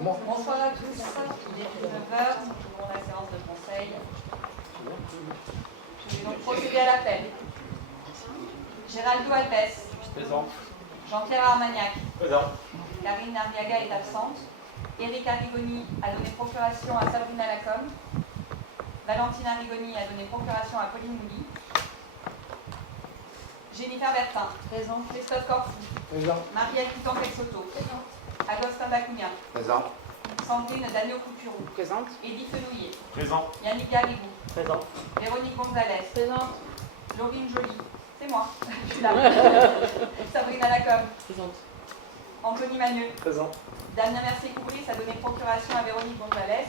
Bonsoir à tous, il est 19h, nous ouvrons la séance de conseil. Je vais donc procéder à l'appel. Géraldo Alves. Présent. Jean-Pierre Armagnac. Présent. Karine Arriaga est absente. Éric Arrigoni a donné procuration à Sabrina Lacombe. Valentine Arrigoni a donné procuration à Pauline Mouly. Jennifer Bertin. Présent. Christophe Corfou. Présent. Marielle Coutan-Texoto. Présente. Agostin Bacugna. Présent. Sandrine Dagno-Couturou. Présente. Edith Fenouillet. Présent. Yannick Garrigou. Présent. Véronique Gonzalez. Présente. Laurine Joly. C'est moi. Je suis là. Sabrina Lacombe. Présente. Anthony Magneux. Présent. Damien Mercier-Coubris a donné procuration à Véronique Gonzalez.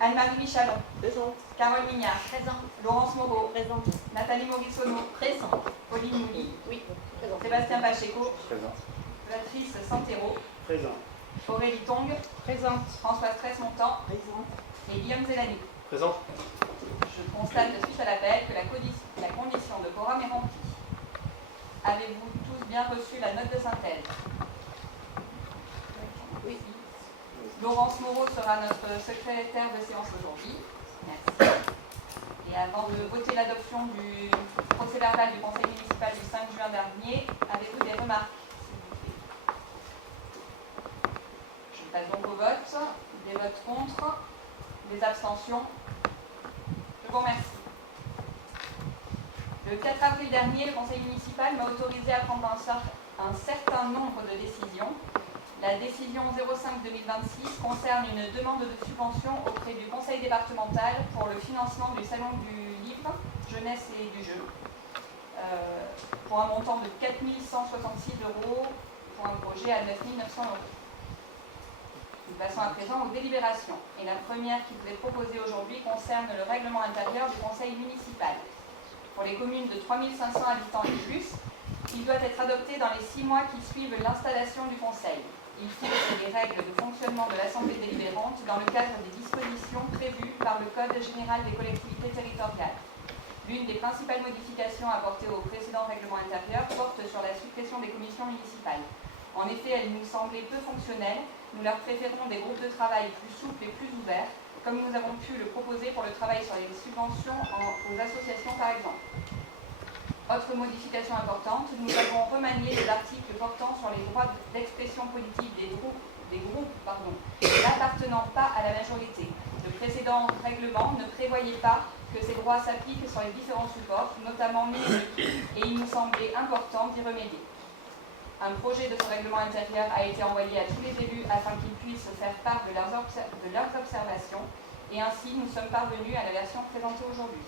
Anne-Marie Michalon. Présente. Carole Mignard. Présente. Laurence Moreau. Présente. Nathalie Morissono. Présente. Pauline Mouly. Oui. Présente. Sébastien Pacheco. Présent. Patrice Santero. Présent. Aurélie Tong. Présente. Françoise Tresse-Montant. Présente. Et Guillaume Zélani. Présent. Je constate de suite à l'appel que la condition de quorum est remplie. Avez-vous tous bien reçu la note de synthèse? Oui. Laurence Moreau sera notre secrétaire de séance aujourd'hui. Merci. Et avant de voter l'adoption du procès-verbal du conseil municipal du 5 juin dernier, avez-vous des remarques? Je passe donc au vote. Des votes contre, des abstentions. Je vous remercie. Le 4 avril dernier, le conseil municipal m'a autorisé à prendre un certain nombre de décisions. La décision 05-2026 concerne une demande de subvention auprès du conseil départemental pour le financement du salon du livre, jeunesse et du jeu, pour un montant de 4 166 € pour un projet à 9 900 €. Nous passons à présent aux délibérations. Et la première qui vous est proposée aujourd'hui concerne le règlement intérieur du conseil municipal. Pour les communes de 3 500 habitants et plus, il doit être adopté dans les 6 mois qui suivent l'installation du conseil. Il fixe les règles de fonctionnement de l'Assemblée délibérante dans le cadre des dispositions prévues par le Code général des collectivités territoriales. L'une des principales modifications apportées au précédent règlement intérieur porte sur la suppression des commissions municipales. En effet, elles nous semblaient peu fonctionnelles. Nous leur préférons des groupes de travail plus souples et plus ouverts, comme nous avons pu le proposer pour le travail sur les subventions aux associations par exemple. Autre modification importante, nous avons remanié les articles portant sur les droits d'expression politique des groupes n'appartenant pas à la majorité. Le précédent règlement ne prévoyait pas que ces droits s'appliquent sur les différents supports, notamment numériques, et il nous semblait important d'y remédier. Un projet de ce règlement intérieur a été envoyé à tous les élus afin qu'ils puissent faire part de leurs observations, et ainsi nous sommes parvenus à la version présentée aujourd'hui.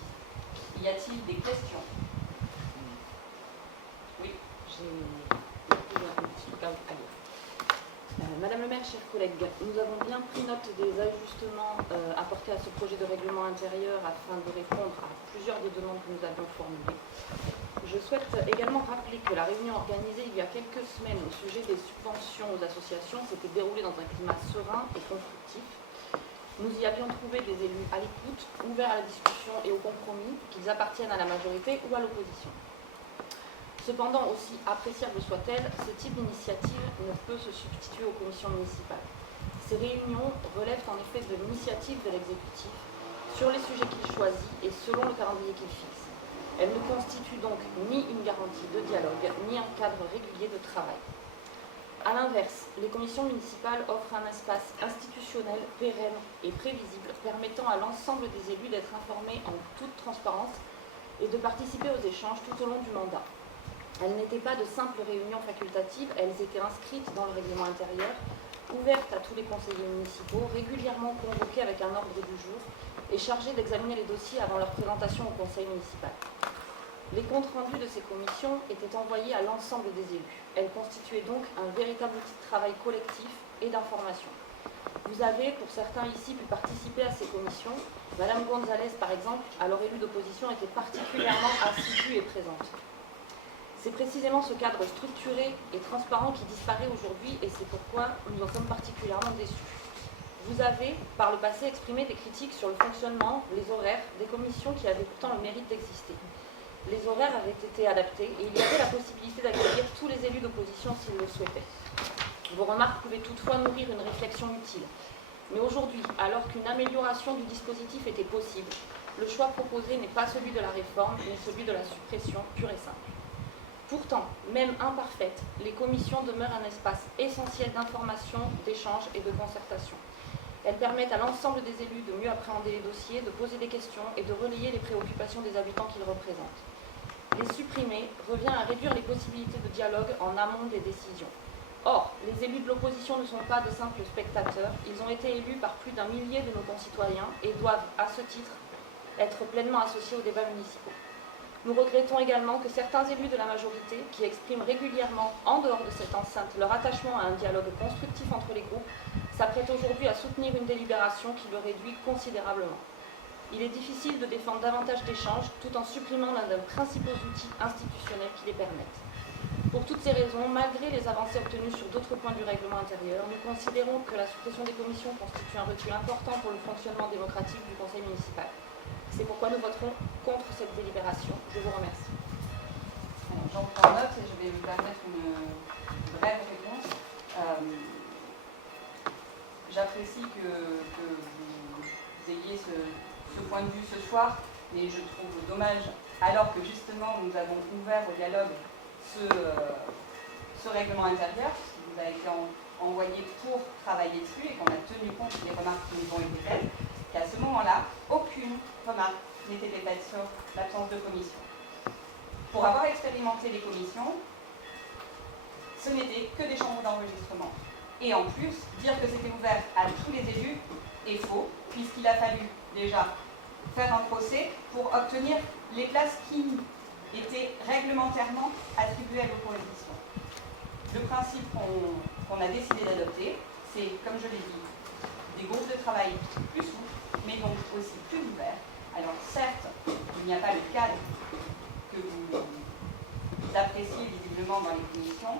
Y a-t-il des questions? Oui. Madame le maire, chers collègues, nous avons bien pris note des ajustements apportés à ce projet de règlement intérieur afin de répondre à plusieurs des demandes que nous avions formulées. Je souhaite également rappeler que la réunion organisée il y a quelques semaines au sujet des subventions aux associations s'était déroulée dans un climat serein et constructif. Nous y avions trouvé des élus à l'écoute, ouverts à la discussion et au compromis, qu'ils appartiennent à la majorité ou à l'opposition. Cependant, aussi appréciable soit-elle, ce type d'initiative ne peut se substituer aux commissions municipales. Ces réunions relèvent en effet de l'initiative de l'exécutif sur les sujets qu'il choisit et selon le calendrier qu'il fixe. Elles ne constituent donc ni une garantie de dialogue, ni un cadre régulier de travail. A l'inverse, les commissions municipales offrent un espace institutionnel pérenne et prévisible permettant à l'ensemble des élus d'être informés en toute transparence et de participer aux échanges tout au long du mandat. Elles n'étaient pas de simples réunions facultatives, elles étaient inscrites dans le règlement intérieur, ouvertes à tous les conseillers municipaux, régulièrement convoqués avec un ordre du jour et chargés d'examiner les dossiers avant leur présentation au conseil municipal. Les comptes rendus de ces commissions étaient envoyés à l'ensemble des élus. Elles constituaient donc un véritable outil de travail collectif et d'information. Vous avez, pour certains ici, pu participer à ces commissions. Madame Gonzalez, par exemple, alors élue d'opposition, était particulièrement assidue et présente. C'est précisément ce cadre structuré et transparent qui disparaît aujourd'hui et c'est pourquoi nous en sommes particulièrement déçus. Vous avez, par le passé, exprimé des critiques sur le fonctionnement, les horaires des commissions qui avaient pourtant le mérite d'exister. Les horaires avaient été adaptés et il y avait la possibilité d'accueillir tous les élus d'opposition s'ils le souhaitaient. Vos remarques pouvaient toutefois nourrir une réflexion utile. Mais aujourd'hui, alors qu'une amélioration du dispositif était possible, le choix proposé n'est pas celui de la réforme, mais celui de la suppression pure et simple. Pourtant, même imparfaites, les commissions demeurent un espace essentiel d'information, d'échange et de concertation. Elles permettent à l'ensemble des élus de mieux appréhender les dossiers, de poser des questions et de relayer les préoccupations des habitants qu'ils représentent. Les supprimer revient à réduire les possibilités de dialogue en amont des décisions. Or, les élus de l'opposition ne sont pas de simples spectateurs, ils ont été élus par plus d'1 millier de nos concitoyens et doivent, à ce titre, être pleinement associés aux débats municipaux. Nous regrettons également que certains élus de la majorité, qui expriment régulièrement, en dehors de cette enceinte, leur attachement à un dialogue constructif entre les groupes, s'apprêtent aujourd'hui à soutenir une délibération qui le réduit considérablement. Il est difficile de défendre davantage d'échanges tout en supprimant l'un des principaux outils institutionnels qui les permettent. Pour toutes ces raisons, malgré les avancées obtenues sur d'autres points du règlement intérieur, nous considérons que la suppression des commissions constitue un recul important pour le fonctionnement démocratique du conseil municipal. C'est pourquoi nous voterons contre cette délibération. Je vous remercie. J'en prends note et je vais vous permettre une brève réponse. J'apprécie que vous ayez ce point de vue ce soir, mais je trouve dommage, alors que justement nous avons ouvert au dialogue ce règlement intérieur, qui vous a été envoyé pour travailler dessus et qu'on a tenu compte des remarques qui nous ont été faites, qu'à ce moment-là, aucune remarque n'était faite sur l'absence de commission. Pour avoir expérimenté les commissions, ce n'était que des chambres d'enregistrement. Et en plus, dire que c'était ouvert à tous les élus est faux, puisqu'il a fallu déjà faire un procès pour obtenir les places qui étaient réglementairement attribuées à l'opposition. Le principe qu'on a décidé d'adopter, c'est, comme je l'ai dit, des groupes de travail plus souples, mais donc aussi plus ouverts. Alors certes, il n'y a pas le cadre que vous appréciez visiblement dans les commissions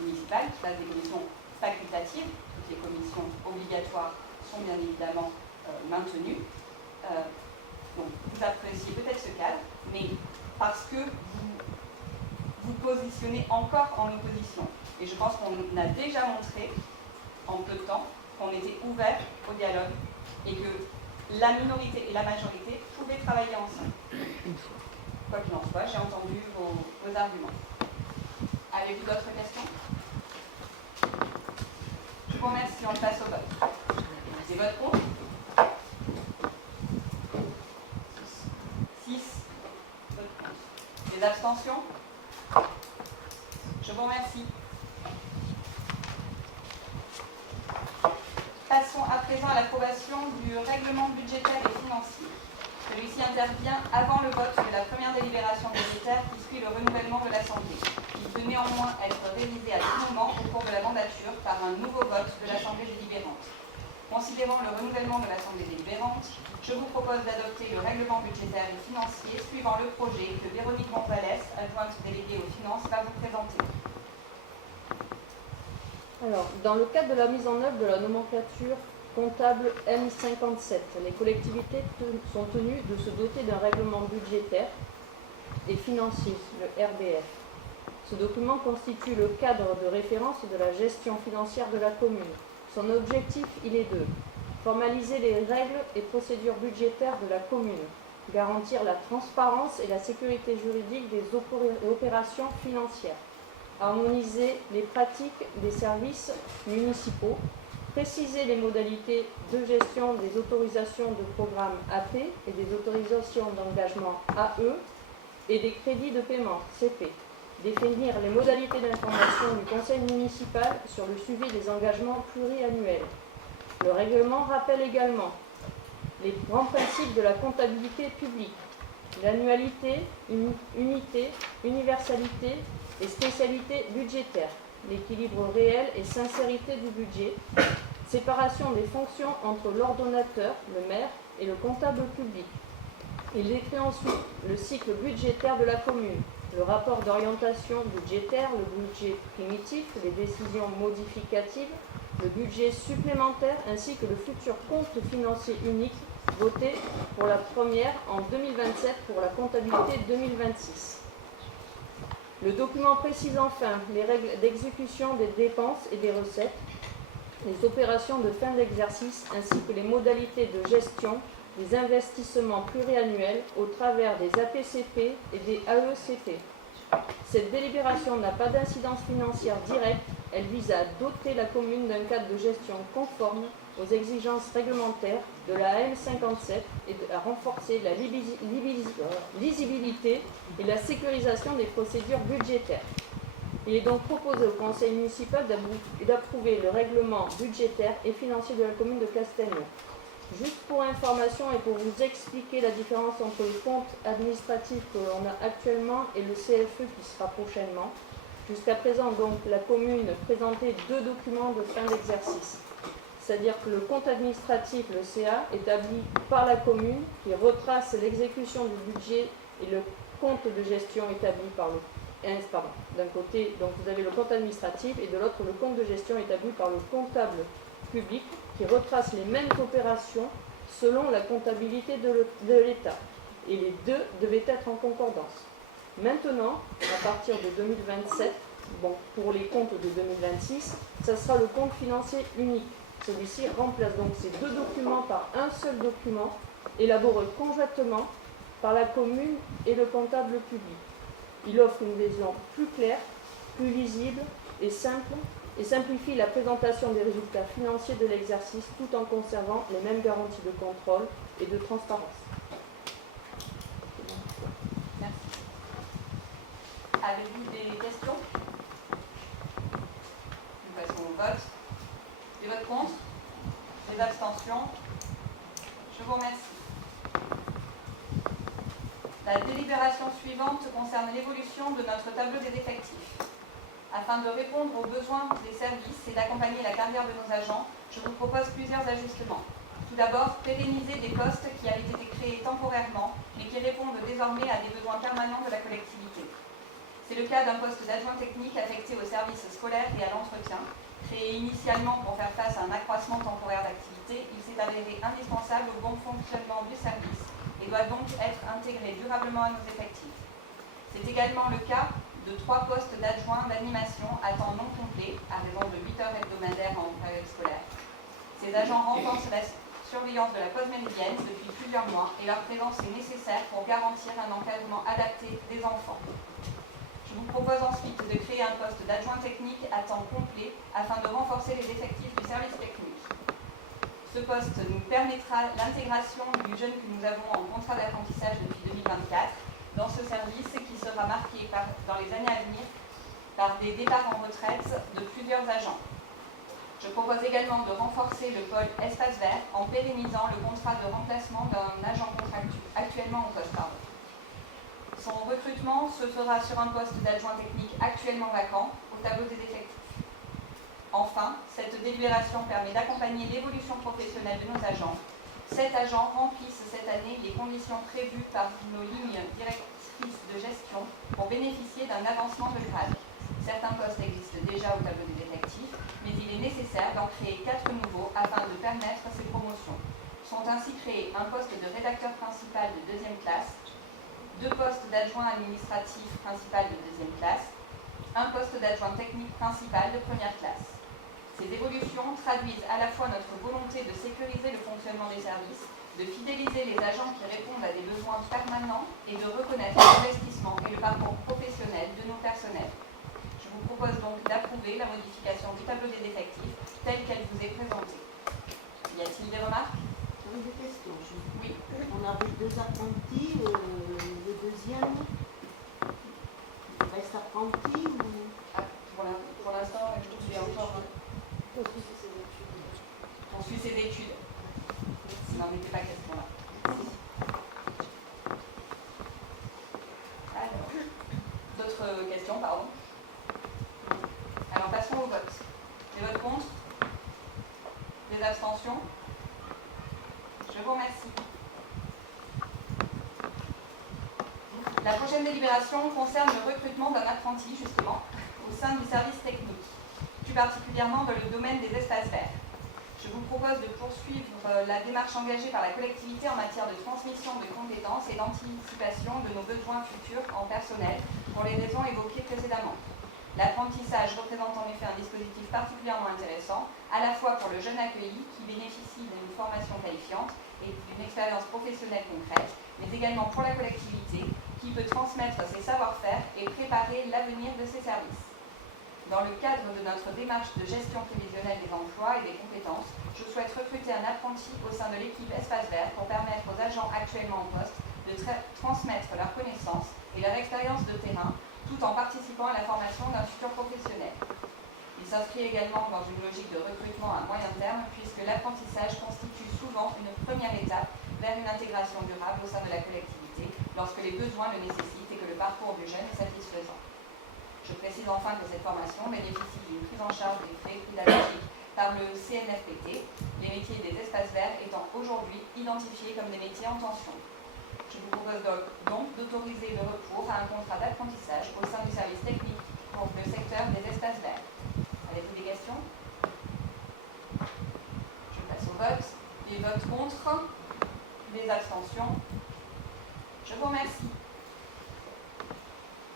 municipales, qui passent des commissions facultatives. Toutes les commissions obligatoires sont bien évidemment maintenues. Donc vous appréciez peut-être ce cadre, mais parce que vous positionnez encore en opposition. Et je pense qu'on a déjà montré, en peu de temps, qu'on était ouvert au dialogue et que la minorité et la majorité pouvaient travailler ensemble. Quoi qu'il en soit, j'ai entendu vos arguments. Avez-vous d'autres questions? Je vous remercie, on passe au vote. Les votes contre? 6 votes contre. Les abstentions? Je vous remercie. Passons à présent à l'approbation du règlement budgétaire et financier. Celui-ci intervient avant le vote de la première délibération budgétaire qui suit le renouvellement de l'Assemblée. Il peut néanmoins être révisé à tout moment au cours de la mandature par un nouveau vote de l'Assemblée délibérante. Considérant le renouvellement de l'Assemblée délibérante, je vous propose d'adopter le règlement budgétaire et financier suivant le projet que Véronique Gonzalez, adjointe déléguée aux finances, va vous présenter. Alors, dans le cadre de la mise en œuvre de la nomenclature comptable M57, les collectivités sont tenues de se doter d'un règlement budgétaire et financier, le RBF. Ce document constitue le cadre de référence de la gestion financière de la commune. Son objectif, il est de formaliser les règles et procédures budgétaires de la commune, garantir la transparence et la sécurité juridique des opérations financières, harmoniser les pratiques des services municipaux, préciser les modalités de gestion des autorisations de programme AP et des autorisations d'engagement AE et des crédits de paiement CP, définir les modalités d'information du conseil municipal sur le suivi des engagements pluriannuels. Le règlement rappelle également les grands principes de la comptabilité publique, l'annualité, unité, universalité et spécialité budgétaire, l'équilibre réel et sincérité du budget, séparation des fonctions entre l'ordonnateur, le maire et le comptable public. Il décrit ensuite le cycle budgétaire de la commune, le rapport d'orientation budgétaire, le budget primitif, les décisions modificatives, le budget supplémentaire ainsi que le futur compte financier unique voté pour la première en 2027 pour la comptabilité 2026. Le document précise enfin les règles d'exécution des dépenses et des recettes, les opérations de fin d'exercice ainsi que les modalités de gestion des investissements pluriannuels au travers des APCP et des AECP. Cette délibération n'a pas d'incidence financière directe, elle vise à doter la commune d'un cadre de gestion conforme aux exigences réglementaires de la AM57 et à renforcer la lisibilité et la sécurisation des procédures budgétaires. Il est donc proposé au conseil municipal d'approuver le règlement budgétaire et financier de la commune de Castelnau. Juste pour information et pour vous expliquer la différence entre le compte administratif que l'on a actuellement et le CFE qui sera prochainement. Jusqu'à présent, donc, la commune présentait deux documents de fin d'exercice. C'est-à-dire que le compte administratif, le CA, établi par la commune, qui retrace l'exécution du budget, et le compte de gestion établi par le... D'un côté, donc vous avez le compte administratif, et de l'autre, le compte de gestion établi par le comptable public, qui retrace les mêmes opérations selon la comptabilité de l'État. Et les deux devaient être en concordance. Maintenant, à partir de 2027, pour les comptes de 2026, ça sera le compte financier unique. Celui-ci remplace donc ces deux documents par un seul document, élaboré conjointement par la commune et le comptable public. Il offre une vision plus claire, plus lisible et simple, et simplifie la présentation des résultats financiers de l'exercice tout en conservant les mêmes garanties de contrôle et de transparence. Merci. Avez-vous des questions? Nous passons au vote. Des votes contre? Des abstentions? Je vous remercie. La délibération suivante concerne l'évolution de notre tableau des effectifs. Afin de répondre aux besoins des services et d'accompagner la carrière de nos agents, je vous propose plusieurs ajustements. Tout d'abord, pérenniser des postes qui avaient été créés temporairement, mais qui répondent désormais à des besoins permanents de la collectivité. C'est le cas d'un poste d'adjoint technique affecté aux services scolaires et à l'entretien. Créé initialement pour faire face à un accroissement temporaire d'activité, il s'est avéré indispensable au bon fonctionnement du service et doit donc être intégré durablement à nos effectifs. C'est également le cas de 3 postes d'adjoints d'animation à temps non complet, à raison de 8 heures hebdomadaires en période scolaire. Ces agents renforcent la surveillance de la pause méridienne depuis plusieurs mois et leur présence est nécessaire pour garantir un encadrement adapté des enfants. Je vous propose ensuite de créer un poste d'adjoint technique à temps complet afin de renforcer les effectifs du service technique. Ce poste nous permettra l'intégration du jeune que nous avons en contrat d'apprentissage depuis 2024 dans ce service qui sera marqué dans les années à venir par des départs en retraite de plusieurs agents. Je propose également de renforcer le pôle espace vert en pérennisant le contrat de remplacement d'un agent actuellement en poste. Son recrutement se fera sur un poste d'adjoint technique actuellement vacant au tableau des effectifs. Enfin, cette délibération permet d'accompagner l'évolution professionnelle de nos agents. 7 agents remplissent cette année les conditions prévues par nos lignes directrices de gestion pour bénéficier d'un avancement de grade. Certains postes existent déjà au tableau des effectifs, mais il est nécessaire d'en créer 4 nouveaux afin de permettre ces promotions. Sont ainsi créés un poste de rédacteur principal de 2e classe, 2 postes d'adjoint administratif principal de 2e classe, un poste d'adjoint technique principal de 1re classe. Ces évolutions traduisent à la fois notre volonté de sécuriser le fonctionnement des services, de fidéliser les agents qui répondent à des besoins permanents et de reconnaître l'investissement et le parcours professionnel de nos personnels. Je vous propose donc d'approuver la modification du tableau des effectifs telle qu'elle vous est présentée. Y a-t-il des remarques? Des questions. Oui. On avait 2 apprentis, le deuxième reste apprenti ou... Pour l'instant, je suis encore... Poursuit ses études. S'il n'en était pas question là. Alors, d'autres questions, pardon. Alors passons au vote. Les votes contre? Les abstentions? Je vous remercie. La prochaine délibération concerne le recrutement d'un apprenti, justement, au sein du service technique, plus particulièrement dans le domaine des espaces verts. Je vous propose de poursuivre la démarche engagée par la collectivité en matière de transmission de compétences et d'anticipation de nos besoins futurs en personnel pour les raisons évoquées précédemment. L'apprentissage représente en effet un dispositif particulièrement intéressant, à la fois pour le jeune accueilli qui bénéficie d'une formation qualifiante et d'une expérience professionnelle concrète, mais également pour la collectivité qui peut transmettre ses savoir-faire et préparer l'avenir de ses services. Dans le cadre de notre démarche de gestion prévisionnelle des emplois et des compétences, je souhaite recruter un apprenti au sein de l'équipe Espace Vert pour permettre aux agents actuellement en poste de transmettre leurs connaissances et leur expérience de terrain tout en participant à la formation d'un futur professionnel. Il s'inscrit également dans une logique de recrutement à moyen terme puisque l'apprentissage constitue souvent une première étape vers une intégration durable au sein de la collectivité lorsque les besoins le nécessitent et que le parcours du jeune est satisfaisant. Je précise enfin que cette formation bénéficie d'une prise en charge des frais pédagogiques par le CNFPT, les métiers des espaces verts étant aujourd'hui identifiés comme des métiers en tension. Je vous propose donc d'autoriser le recours à un contrat d'apprentissage au sein du service technique pour le secteur des espaces verts. Avez-vous des questions? Je passe au vote. Les votes contre, les abstentions. Je vous remercie.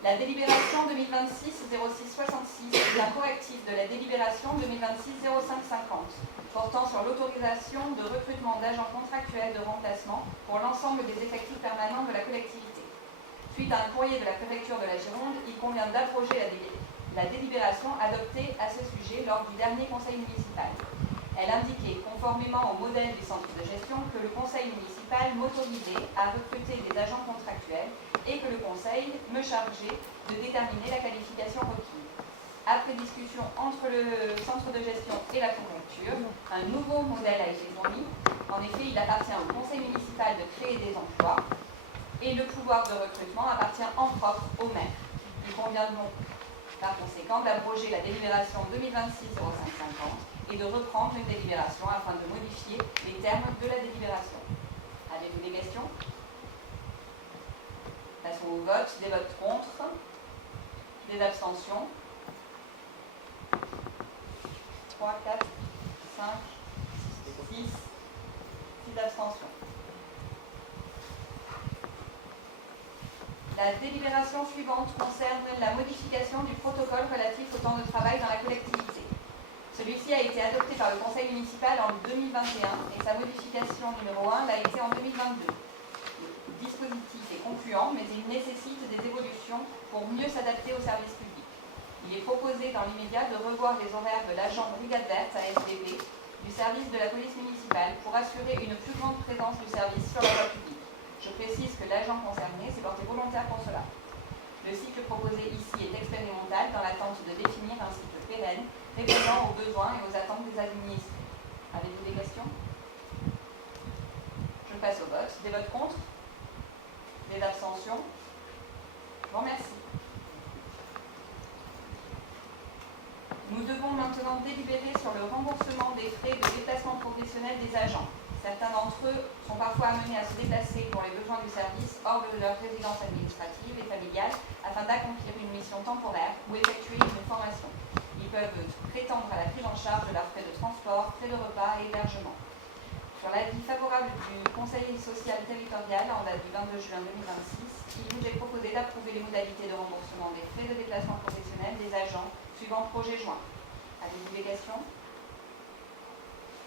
La délibération 2026-06-66 est un correctif de la délibération 2026-05-50 portant sur l'autorisation de recrutement d'agents contractuels de remplacement pour l'ensemble des effectifs permanents de la collectivité. Suite à un courrier de la préfecture de la Gironde, il convient d'abroger la délibération adoptée à ce sujet lors du dernier conseil municipal. Elle indiquait, conformément au modèle du centre de gestion, que le conseil municipal m'autorisait à recruter des agents contractuels et que le conseil me chargeait de déterminer la qualification requise. Après discussion entre le centre de gestion et la préfecture, un nouveau modèle a été fourni. En effet, il appartient au conseil municipal de créer des emplois et le pouvoir de recrutement appartient en propre au maire. Il convient donc par conséquent d'abroger la délibération 2026-05-50 et de reprendre une délibération afin de modifier les termes de la délibération. Avez-vous des questions? Passons au vote. Des votes contre, des abstentions. 3, 4, 5, 6 abstentions. La délibération suivante concerne la modification du protocole relatif au temps de travail dans la collectivité. Celui-ci a été adopté par le conseil municipal en 2021 et sa modification numéro 1 l'a été en 2022. Le dispositif est concluant, mais il nécessite des évolutions pour mieux s'adapter au service public. Il est proposé dans l'immédiat de revoir les horaires de l'agent brigade verte à SVP du service de la police municipale pour assurer une plus grande présence du service sur la voie publique. Je précise que l'agent concerné s'est porté volontaire pour cela. Le cycle proposé ici est expérimental dans l'attente de définir un cycle pérenne répondant aux besoins et aux attentes des administrés. Avez-vous des questions? Je passe au vote. Des votes contre? Des abstentions? Je vous remercie. Nous devons maintenant délibérer sur le remboursement des frais de déplacement professionnel des agents. Certains d'entre eux sont parfois amenés à se déplacer pour les besoins du service hors de leur résidence administrative et familiale afin d'accomplir une mission temporaire ou effectuer une formation. Ils peuvent prétendre à la prise en charge de leurs frais de transport, frais de repas et hébergement. Sur l'avis favorable du Conseil social territorial en date du 22 juin 2026, il nous est proposé d'approuver les modalités de remboursement des frais de déplacement professionnel des agents suivant projet joint. Avez-vous des questions?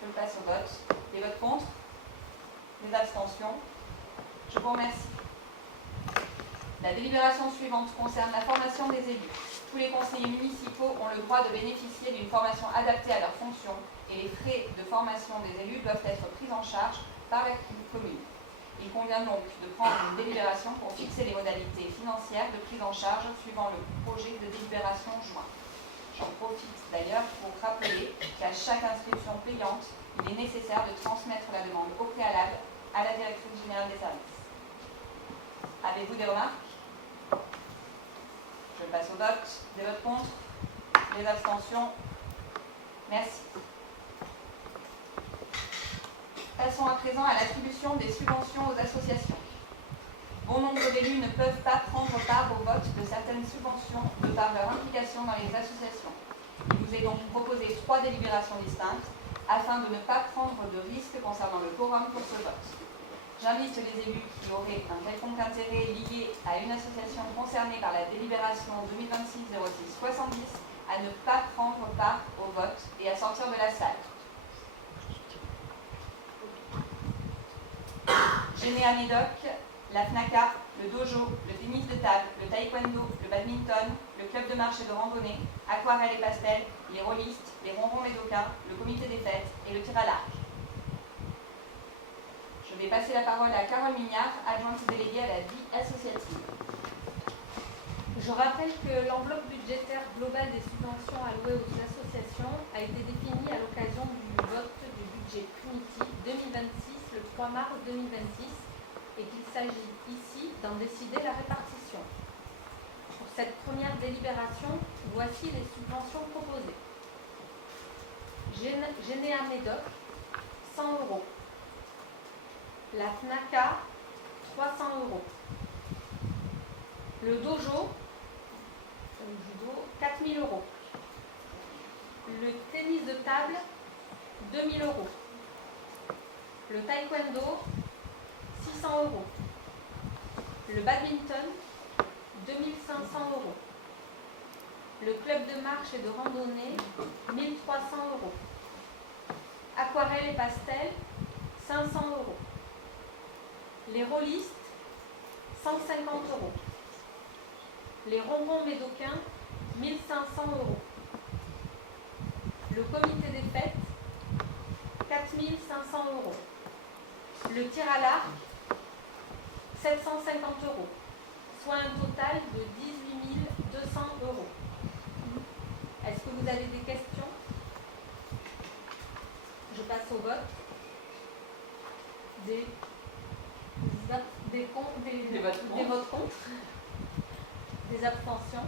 Je passe au vote. Les votes contre? Les abstentions? Je vous remercie. La délibération suivante concerne la formation des élus. Tous les conseillers municipaux ont le droit de bénéficier d'une formation adaptée à leurs fonctions et les frais de formation des élus doivent être pris en charge par la commune. Il convient donc de prendre une délibération pour fixer les modalités financières de prise en charge suivant le projet de délibération joint. J'en profite d'ailleurs pour rappeler qu'à chaque inscription payante, il est nécessaire de transmettre la demande au préalable à la Direction générale des services. Avez-vous des remarques? Je passe au vote. Des votes contre? Des abstentions? Merci. Passons à présent à l'attribution des subventions aux associations. Bon nombre d'élus ne peuvent pas prendre part au vote de certaines subventions de par leur implication dans les associations. Il vous est donc proposé 3 délibérations distinctes afin de ne pas prendre de risques concernant le quorum pour ce vote. J'invite les élus qui auraient un quelconque intérêt lié à une association concernée par la délibération 2026-06-70 à ne pas prendre part au vote et à sortir de la salle. Généa Médoc, la FNACA, le dojo, le tennis de table, le taekwondo, le badminton, le club de marche et de randonnée, aquarelle et pastel, les rôlistes, les ronrons médocains, le comité des fêtes et le tir à l'arc. Je vais passer la parole à Carole Mignard, adjointe déléguée à la vie associative. Je rappelle que l'enveloppe budgétaire globale des subventions allouées aux associations a été définie à l'occasion du vote du budget primitif 2026 le 3 mars 2026 et qu'il s'agit ici d'en décider la répartition. Pour cette première délibération, voici les subventions proposées. Généa Médoc, 100 €. La FNACA, 300 €. Le dojo, le judo, 4 000 €. Le tennis de table, 2 000 €. Le taekwondo, 600 €. Le badminton, 2 500 €. Le club de marche et de randonnée, 1 300 €. Aquarelle et pastel, 500 €. Les rôlistes, 150 €. Les ronrons médocains, 1 500 €. Le comité des fêtes, 4 500 €. Le tir à l'arc, 750 €, soit un total de 18 200 €. Est-ce que vous avez des questions? Je passe au vote. Des votes contre, des abstentions.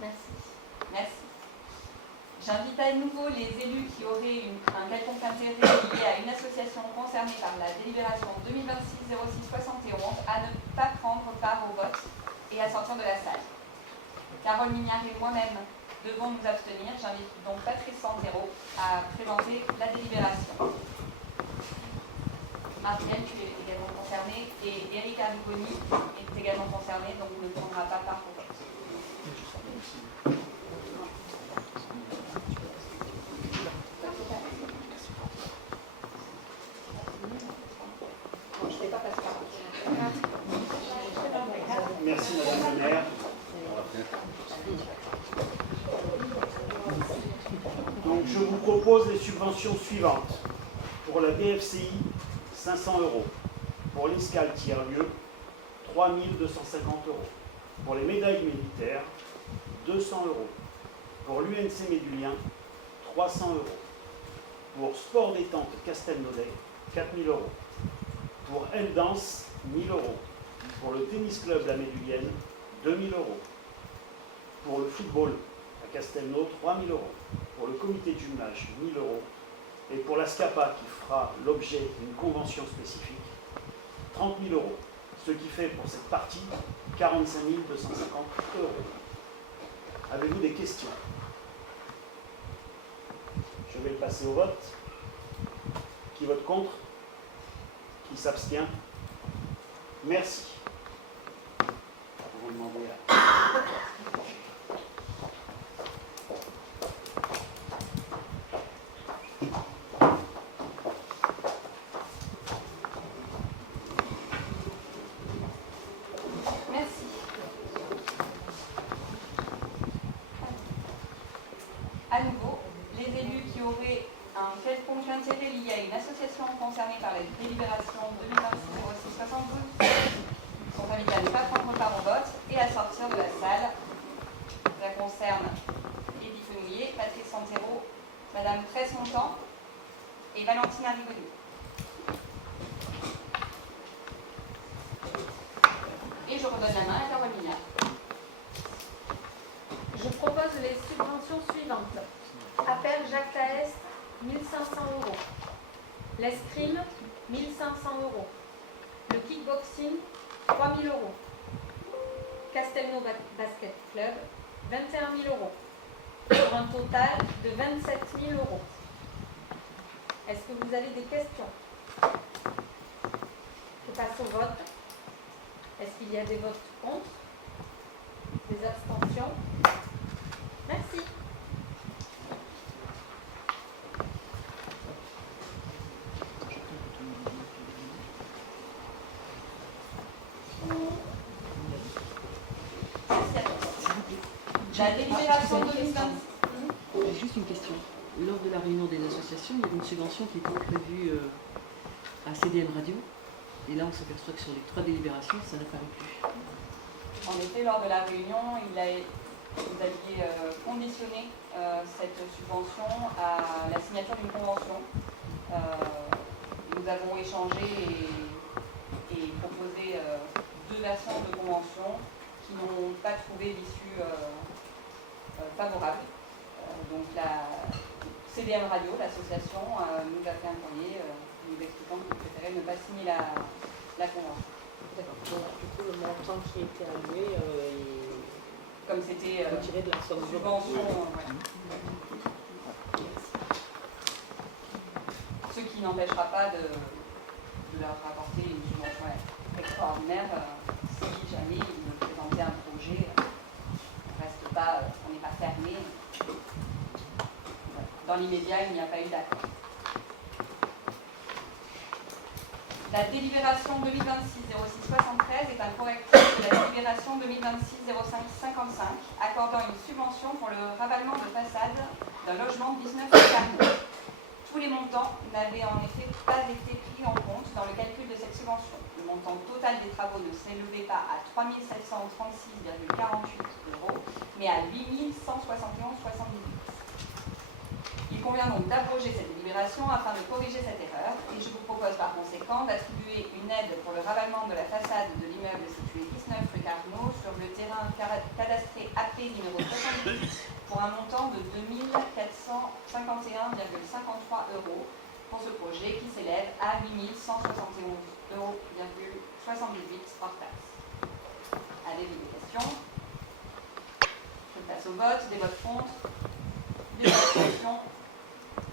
Merci. Merci. J'invite à nouveau les élus qui auraient un quelconque intérêt lié à une association concernée par la délibération 2026-06-71 à ne pas prendre part au vote et à sortir de la salle. Carole Mignard et moi-même devons nous abstenir. J'invite donc Patrice Santero à présenter la délibération. Martienne, tu es également concernée, et Eric Arrigoni est également concerné, donc ne prendra pas part au vote. Merci Madame la maire. Donc je vous propose les subventions suivantes. Pour la DFCI, 500 €. Pour l'ISCAL tiers-lieu, 3 250 €. Pour les médailles militaires, 200 €. Pour l'UNC Médulien, 300 €. Pour Sport Détente Castelnaudet, 4 000 €. Pour L-Danse, 1 000 €. Pour le Tennis Club La Médulienne, 2 000 €. Pour le football à Castelnau, 3 000 €. Pour le comité de jumelage, 1 000 €. Et pour la SCAPA, qui fera l'objet d'une convention spécifique, 30 000 €. Ce qui fait pour cette partie 45 250 €. Avez-vous des questions? Je vais le passer au vote. Qui vote contre? Qui s'abstient? Merci. Vous demandez à... Merci. À nouveau, les élus qui auraient un quelconque intérêt lié à une association concernée par la délibération 2026-06-72 sont invités à ne pas prendre part au vote et à sortir de la salle. Ça concerne Edith Fenouillet, Patrice Santero, Madame Fraisse-Montant et Valentine Arrigoni. Et je redonne la main à Carole Mignard. Je propose les subventions suivantes. Appel Jacques Taès, 1 500 €. L'escrime, 1 500 €. Le kickboxing, 3 000 €. Castelnau Basket Club, 21 000 €. Pour un total de 27 000 €. Est-ce que vous avez des questions? Je passe au vote. Est-ce qu'il y a des votes contre? Des abstentions? Merci. Merci à tous. La délibération 2026. J'ai juste une question. Lors de la réunion des associations, il y avait une subvention qui était prévue à CDM Radio. Et là, on s'aperçoit que sur les 3 délibérations, ça n'apparaît plus. En effet, lors de la réunion, vous aviez conditionné cette subvention à la signature d'une convention. Nous avons échangé et proposé 2 versions de convention qui n'ont pas trouvé l'issue favorable. Donc la CDM Radio, l'association, nous a fait un courrier nous expliquant qu'il préférait ne pas signer la convention. D'accord. Donc, du coup, le montant qui était alloué Comme c'était est retiré de la somme subvention, voilà. Ce qui n'empêchera pas de leur apporter une subvention extraordinaire si jamais ils me présentaient un projet. On n'est pas fermé. Dans l'immédiat, il n'y a pas eu d'accord. La délibération 2026-06-73 est un correctif de la délibération 2026-05-55 accordant une subvention pour le ravalement de façade d'un logement de 19 hectares. Tous les montants n'avaient en effet pas été pris en compte dans le calcul de cette subvention. Le montant total des travaux ne s'élevait pas à 3 736,48 €, mais à 8 171,78 €. Il convient donc d'abroger cette délibération afin de corriger cette erreur et je vous propose par conséquent d'attribuer une aide pour le ravalement de la façade de l'immeuble situé 19 rue Carnot sur le terrain cadastré AP numéro 78 pour un montant de 2 451,53 € pour ce projet qui s'élève à 8 171,78 € hors taxe. Avez-vous des questions? Je passe au vote. Des votes contre? Des abstentions?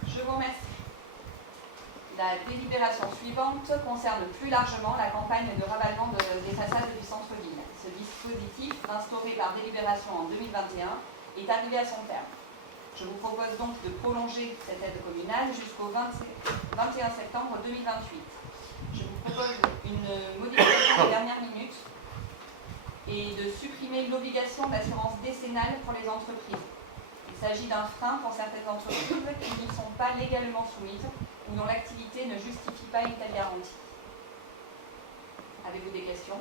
Je vous remercie. La délibération suivante concerne plus largement la campagne de ravalement des façades du centre-ville. Ce dispositif, instauré par délibération en 2021, est arrivé à son terme. Je vous propose donc de prolonger cette aide communale jusqu'au 21 septembre 2028. Je vous propose une modification de dernière minute et de supprimer l'obligation d'assurance décennale pour les entreprises. Il s'agit d'un frein pour certaines entreprises qui n'y sont pas légalement soumises ou dont l'activité ne justifie pas une telle garantie. Avez-vous des questions?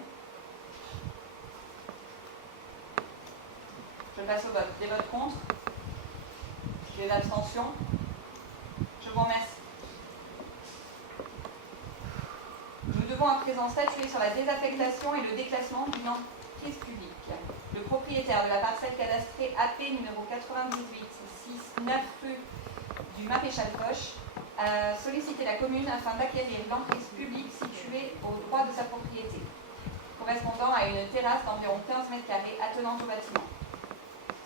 Je passe au vote. Des votes contre? Des abstentions? Je vous remercie. Nous devons à présent statuer sur la désaffectation et le déclassement d'une entreprise publique. Le propriétaire de la parcelle cadastrée AP numéro 98-6-9 rue du Maréchal Foch a sollicité la commune afin d'acquérir l'emprise publique située au droit de sa propriété, correspondant à une terrasse d'environ 15 m² attenante au bâtiment.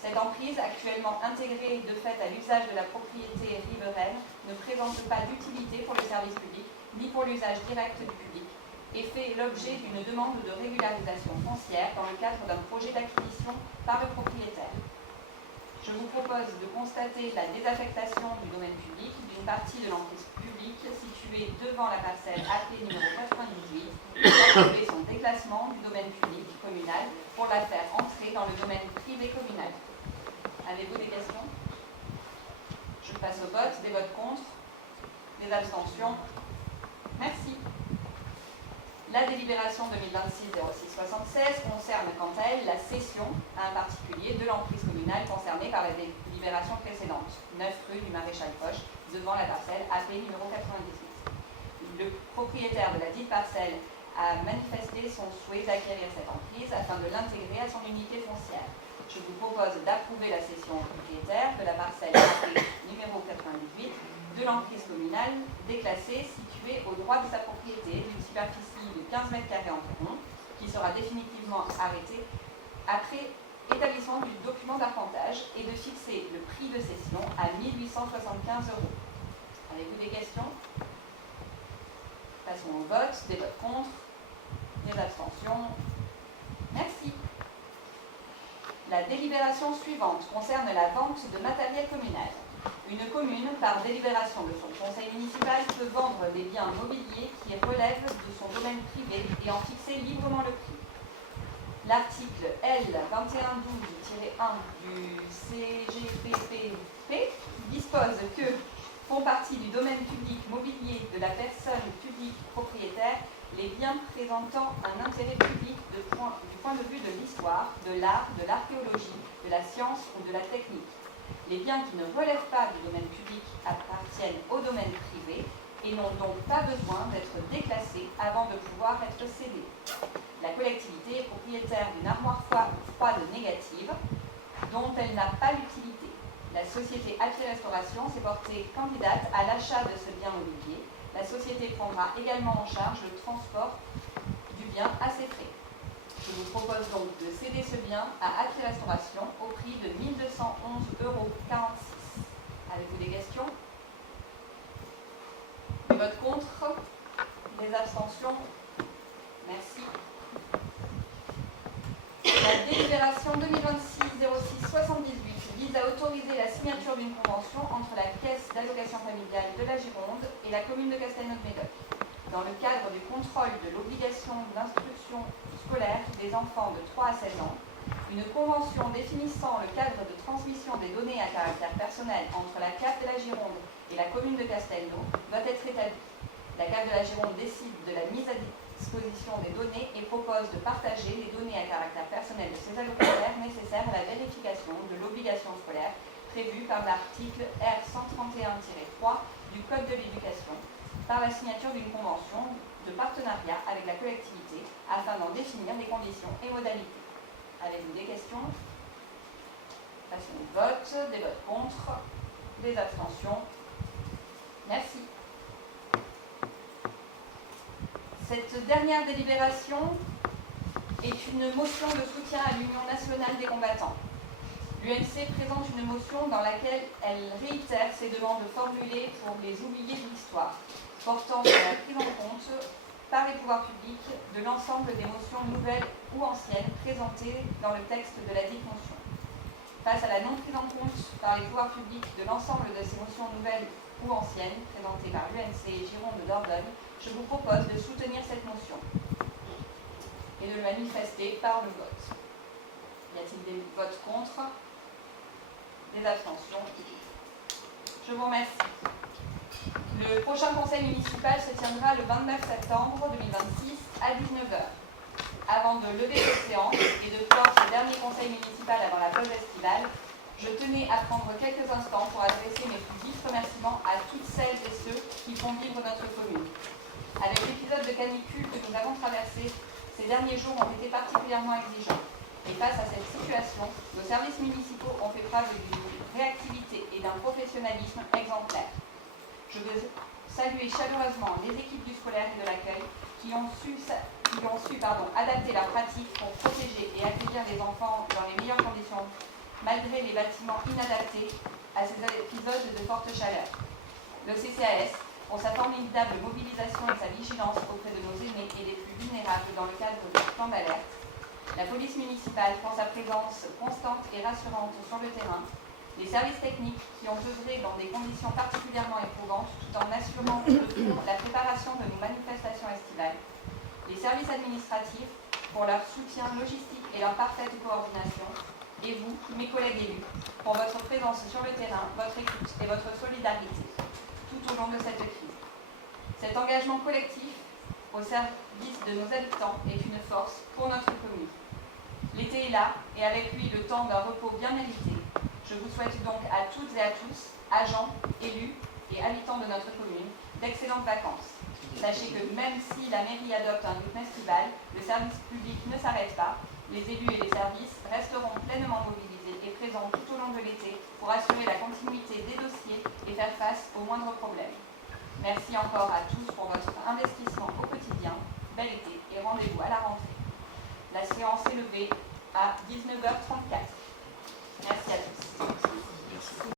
Cette emprise, actuellement intégrée de fait à l'usage de la propriété riveraine, ne présente pas d'utilité pour le service public, ni pour l'usage direct du public, et fait l'objet d'une demande de régularisation foncière dans le cadre d'un projet d'acquisition par le propriétaire. Je vous propose de constater la désaffectation du domaine public d'une partie de l'emprise publique située devant la parcelle AP numéro 98 et d'approuver son déclassement du domaine public communal pour la faire entrer dans le domaine privé communal. Avez-vous des questions? Je passe au vote. Des votes contre? Des abstentions? Merci. La délibération 2026-06-76 concerne quant à elle la cession à un particulier de l'emprise communale concernée par la délibération précédente, 9 rue du Maréchal Foch, devant la parcelle AP numéro 98. Le propriétaire de la dite parcelle a manifesté son souhait d'acquérir cette emprise afin de l'intégrer à son unité foncière. Je vous propose d'approuver la cession au propriétaire de la parcelle AP numéro 98 de l'emprise communale déclassée située au droit de sa propriété d'une superficie de 15 m² environ, qui sera définitivement arrêtée après établissement du document d'arpentage et de fixer le prix de cession à 1 875 €. Avez-vous des questions? Passons au vote. Des votes contre. Des abstentions. Merci. La délibération suivante concerne la vente de matériel communal. Une commune, par délibération de son conseil municipal, peut vendre des biens mobiliers qui relèvent de son domaine privé et en fixer librement le prix. L'article L 2112-1 du CGPPP dispose que font partie du domaine public mobilier de la personne publique propriétaire les biens présentant un intérêt public du point de vue de l'histoire, de l'art, de l'archéologie, de la science ou de la technique. Les biens qui ne relèvent pas du domaine public appartiennent au domaine privé et n'ont donc pas besoin d'être déclassés avant de pouvoir être cédés. La collectivité est propriétaire d'une armoire froide négative dont elle n'a pas l'utilité. La société Alpi Restauration s'est portée candidate à l'achat de ce bien mobilier. La société prendra également en charge le transport du bien à ses frais. Je vous propose donc de céder ce bien à Alpi Restauration au prix de 1 211,46 €. Avez-vous des questions? Des votes contre? Des abstentions? Merci. La délibération 2026-06-78 vise à autoriser la signature d'une convention entre la Caisse d'allocation familiale de la Gironde et la commune de Castelnau-de-Médoc, dans le cadre du contrôle de l'obligation d'instruction scolaire des enfants de 3 à 16 ans. Une convention définissant le cadre de transmission des données à caractère personnel entre la CAF de la Gironde et la commune de Castelnau doit être établie. La CAF de la Gironde décide de la mise à disposition des données et propose de partager les données à caractère personnel de ces allocataires nécessaires à la vérification de l'obligation scolaire prévue par l'article R 131-3 du Code de l'éducation, par la signature d'une convention de partenariat avec la collectivité afin d'en définir les conditions et modalités. Avez-vous des questions? Passons au vote. Des votes contre, des abstentions. Merci. Cette dernière délibération est une motion de soutien à l'Union nationale des combattants. L'UNC présente une motion dans laquelle elle réitère ses demandes formulées pour les oubliés de l'histoire, portant sur la prise en compte par les pouvoirs publics de l'ensemble des motions nouvelles ou anciennes présentées dans le texte de la dite motion. Face à la non-prise en compte par les pouvoirs publics de l'ensemble de ces motions nouvelles ou anciennes présentées par l'UNC et Gironde de Dordogne, je vous propose de soutenir cette motion et de le manifester par le vote. Y a-t-il des votes contre? Des abstentions? Je vous remercie. Le prochain conseil municipal se tiendra le 29 septembre 2026 à 19 h. Avant de lever cette séance et de clore ce dernier conseil municipal avant la pause estivale, je tenais à prendre quelques instants pour adresser mes plus vifs remerciements à toutes celles et ceux qui font vivre notre commune. Avec l'épisode de canicule que nous avons traversé, ces derniers jours ont été particulièrement exigeants. Et face à cette situation, nos services municipaux ont fait preuve d'une réactivité et d'un professionnalisme exemplaire. Je veux saluer chaleureusement les équipes du scolaire et de l'accueil qui ont su adapter leur pratique pour protéger et accueillir les enfants dans les meilleures conditions, malgré les bâtiments inadaptés à ces épisodes de forte chaleur. Le CCAS, pour sa formidable mobilisation et sa vigilance auprès de nos aînés et les plus vulnérables dans le cadre de plan d'alerte. La police municipale pour sa présence constante et rassurante sur le terrain. Les services techniques qui ont œuvré dans des conditions particulièrement éprouvantes tout en assurant la préparation de nos manifestations estivales. Les services administratifs pour leur soutien logistique et leur parfaite coordination. Et vous, mes collègues élus, pour votre présence sur le terrain, votre écoute et votre solidarité tout au long de cette crise. Cet engagement collectif au service de nos habitants est une force pour notre commune. L'été est là et avec lui le temps d'un repos bien mérité. Je vous souhaite donc à toutes et à tous, agents, élus et habitants de notre commune, d'excellentes vacances. Sachez que même si la mairie adopte un rythme estival, le service public ne s'arrête pas. Les élus et les services resteront pleinement mobilisés et présents tout au long de l'été pour assurer la continuité des dossiers et faire face aux moindres problèmes. Merci encore à tous pour votre investissement au quotidien. Bel été et rendez-vous à la rentrée. La séance est levée à 19 h 34. Merci à tous.